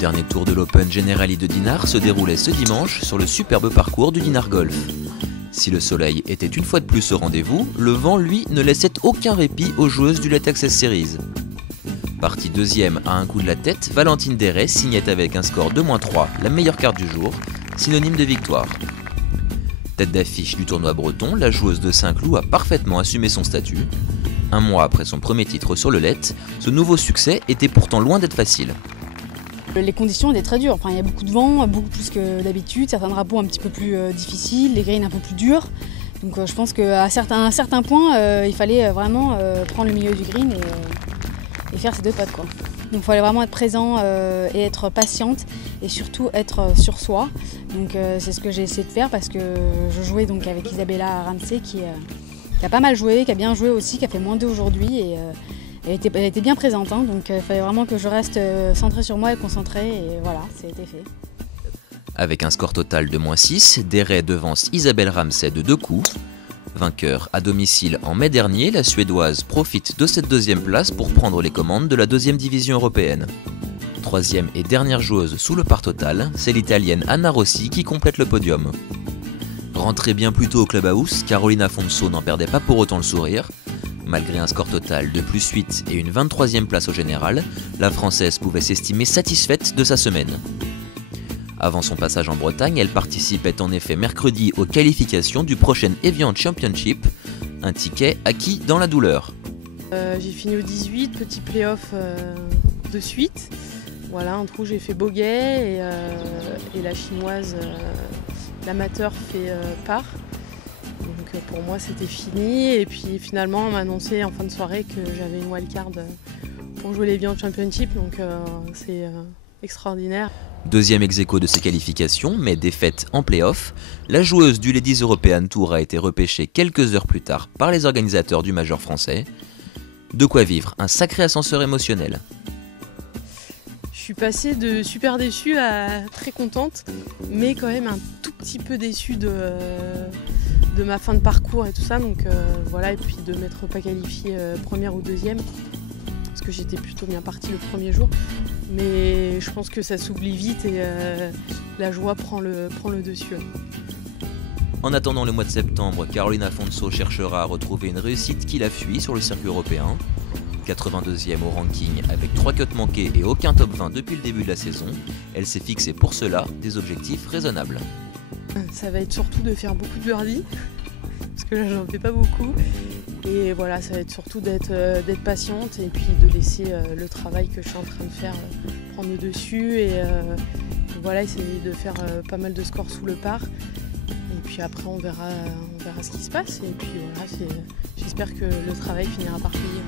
dernier tour de l'Open Generali de Dinard se déroulait ce dimanche sur le superbe parcours du Dinard Golf. Si le soleil était une fois de plus au rendez-vous, le vent, lui, ne laissait aucun répit aux joueuses du Latex S-Series. Partie deuxième à un coup de la tête, Valentine Deret signait avec un score de -3 la meilleure carte du jour, synonyme de victoire. Tête d'affiche du tournoi breton, la joueuse de Saint-Cloud a parfaitement assumé son statut. Un mois après son premier titre sur le LET, ce nouveau succès était pourtant loin d'être facile. Les conditions étaient très dures, il y a beaucoup de vent, beaucoup plus que d'habitude, certains drapeaux un petit peu plus difficiles, les greens un peu plus durs. Donc je pense qu'à un certain point, il fallait vraiment prendre le milieu du green et faire ses deux putts, quoi. Donc il fallait vraiment être présent et être patiente et surtout être sur soi. Donc c'est ce que j'ai essayé de faire parce que je jouais donc avec Isabella Ramsey qui a pas mal joué, qui a bien joué aussi, qui a fait -2 aujourd'hui et elle était bien présente, hein, donc il fallait vraiment que je reste centrée sur moi et concentrée et voilà, ça a été fait. Avec un score total de -6, Deret devance Isabelle Ramsey de 2 coups. Vainqueur à domicile en mai dernier, la Suédoise profite de cette deuxième place pour prendre les commandes de la deuxième division européenne. Troisième et dernière joueuse sous le par total, c'est l'Italienne Anna Rossi qui complète le podium. Rentrée bien plus tôt au clubhouse, Caroline Afonso n'en perdait pas pour autant le sourire. Malgré un score total de +8 et une 23e place au général, la Française pouvait s'estimer satisfaite de sa semaine. Avant son passage en Bretagne, elle participait en effet mercredi aux qualifications du prochain Evian Championship, un ticket acquis dans la douleur. J'ai fini au 18, petit play-off de suite. Voilà, en trou j'ai fait bogey et la chinoise, l'amateur fait par. Donc pour moi c'était fini et puis finalement on m'a annoncé en fin de soirée que j'avais une wildcard pour jouer l'Evian Championship, donc c'est extraordinaire. Deuxième ex-aequo de ses qualifications, mais défaite en play-off, la joueuse du Ladies European Tour a été repêchée quelques heures plus tard par les organisateurs du Major français. De quoi vivre un sacré ascenseur émotionnel. Je suis passée de super déçue à très contente, mais quand même un tout petit peu déçue de ma fin de parcours et tout ça, donc voilà, et puis de m'être pas qualifiée première ou deuxième, parce que j'étais plutôt bien partie le premier jour, mais je pense que ça s'oublie vite et la joie prend le dessus. En attendant le mois de septembre, Caroline Afonso cherchera à retrouver une réussite qui la fuit sur le circuit européen. 82e au ranking avec 3 cuts manqués et aucun top 20 depuis le début de la saison, elle s'est fixé pour cela des objectifs raisonnables. Ça va être surtout de faire beaucoup de birdies, parce que là j'en fais pas beaucoup. Et voilà, ça va être surtout d'être patiente et puis de laisser le travail que je suis en train de faire prendre le dessus et voilà, essayer de faire pas mal de scores sous le par. Et puis après on verra ce qui se passe et puis voilà, j'espère que le travail finira par payer.